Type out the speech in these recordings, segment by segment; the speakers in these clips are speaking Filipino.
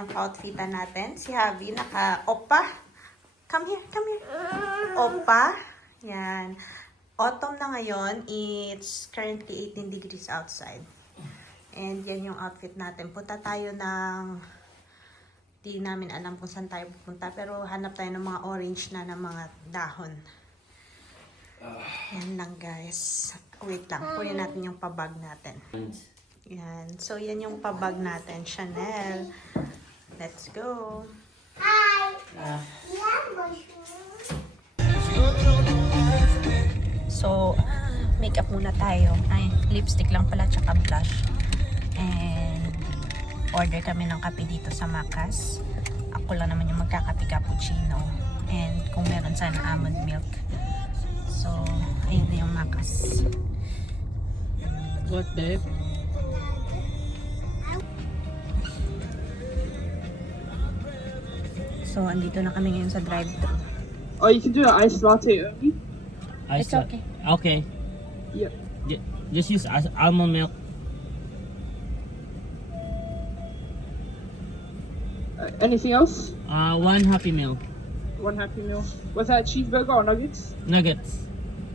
yung outfitan natin. Si Javi naka-opa. Come here, come here. Opa. Yan. Autumn na ngayon. It's currently 18 degrees outside. And yan yung outfit natin. Punta tayo ng... Di namin alam kung saan tayo pupunta. Pero hanap tayo ng mga orange na ng mga dahon. Yan lang guys. Wait lang. Kunin natin yung pabag natin. Yan. So yan yung pabag natin. Chanel. Let's go. Hi. So, makeup muna tayo. Ay, lipstick lang pala tsaka blush. And order kami ng kape dito sa Macas. Ako lang naman yung magkakape cappuccino. And kung meron sana almond milk. So, ayun na yung Macas. What, babe? So, andito na kami ngayon sa drive-thru. Oh, you can do an iced latte only? It's okay. Okay. Yep. Just use almond milk. Anything else? One Happy Meal. One Happy Meal. Was that cheeseburger or nuggets? Nuggets.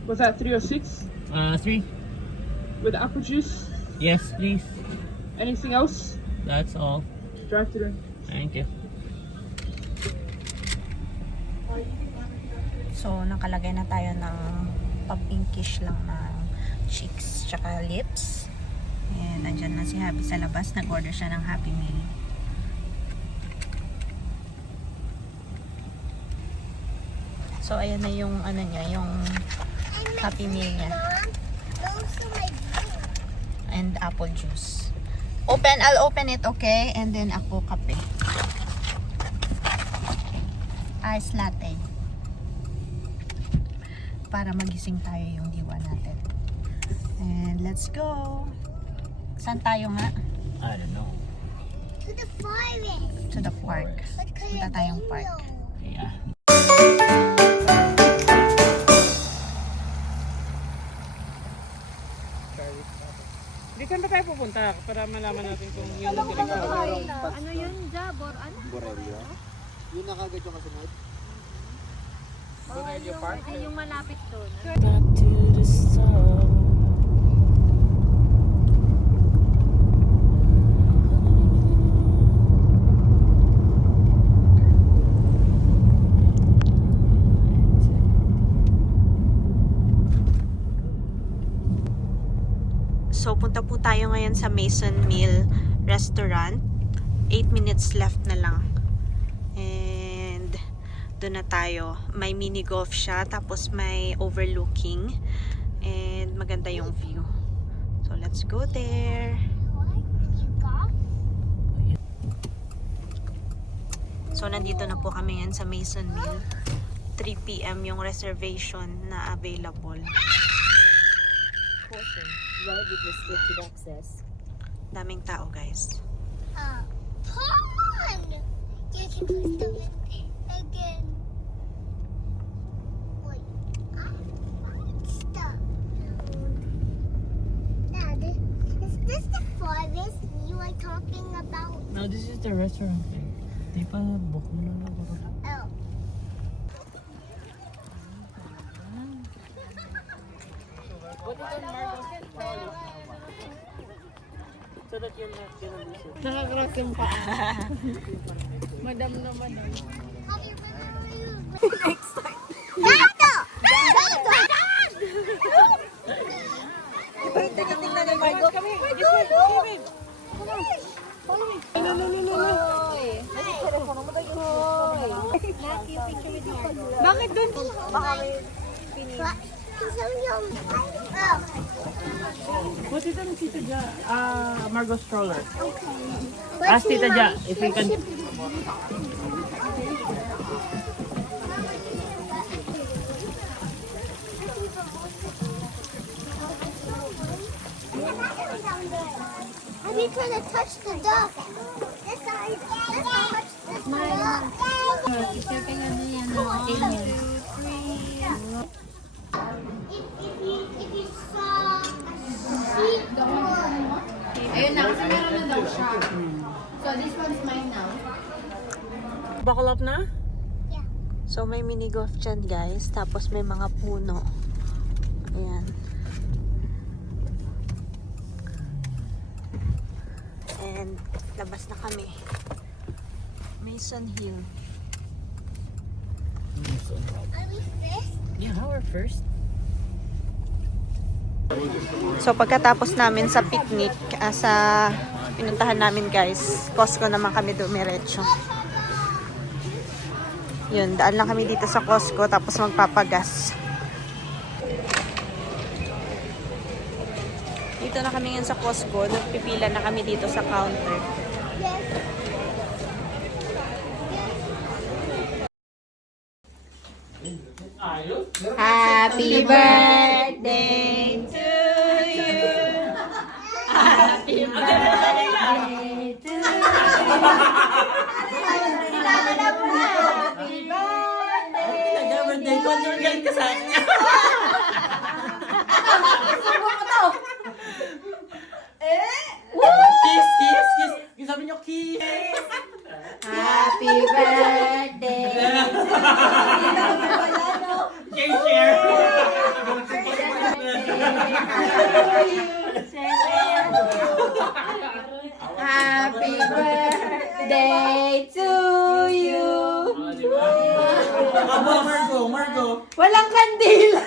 Was that 3 or 6? 3. With apple juice? Yes, please. Anything else? That's all. Drive through. Thank you. So, nakalagay na tayo ng pa-pinkish lang na cheeks tsaka lips. And andyan na si Happy sa labas. Nag-order siya ng Happy Meal. So, ayan na yung ano niya, yung Happy Meal niya. And apple juice. I'll open it, okay? And then ako kape. Ice latte. Para magising tayo yung diwa natin. And let's go. Saan tayo nga? I don't know. To the forest. To the park. Punta tayong park. Yeah. Dito na tayo pupunta para malaman natin kung yung lugar ko. Ano yun? Jabor? Ano? Borelio. Yun na kagad yung kasunod. Borelio Park? Ay, yung malapit doon. Back to the start. So, punta po tayo ngayon sa Mason Mill Restaurant. 8 minutes left na lang. And doon na tayo. May mini golf siya. Tapos may overlooking. And maganda yung view. So, let's go there. So, nandito na po kami ngayon sa Mason Mill. 3 p.m. yung reservation na available. Road with restricted access. Daming tao, guys. Come on. You can push them in again. Wait. I found stuff. Dad, is this the forest you were talking about? No, this is the restaurant there. Di pa book mo na ako. Oh. So that you're not gonna lose it. Nakakross yung paa. Madam na madam. Next time. Dado! Dado! Tingnan ni Margo. Bakit doon? Baka may What is it, Tita Ja? Margot stroller. Ask Tita Ja if we can. Have you tried to touch the duck? This side. This touch this duck. If you saw a sheep. Ayun na, kasi meron na daw siya. So, this one's mine now. Buckle up na? So, may mini golf dyan, guys. Tapos, may mga puno. Ayan. And, labas na kami. Mason Hill. Are we first? Yeah, we're first. So, pagkatapos namin sa picnic, sa pinuntahan namin, guys, Costco naman kami dumiretso. Yun, daan lang kami dito sa Costco, tapos magpapagas. Dito na kami ngayon sa Costco, nagpipila na kami dito sa counter. Happy birthday to you. Happy birthday to you. Happy birthday. Nag-birthday ko, yung galing ka sa akin. Kiss, kiss, kiss. Yung sabi niyo, kiss. Happy birthday. Share. Happy birthday to you. Aba, Margo, Margo. Walang kandila.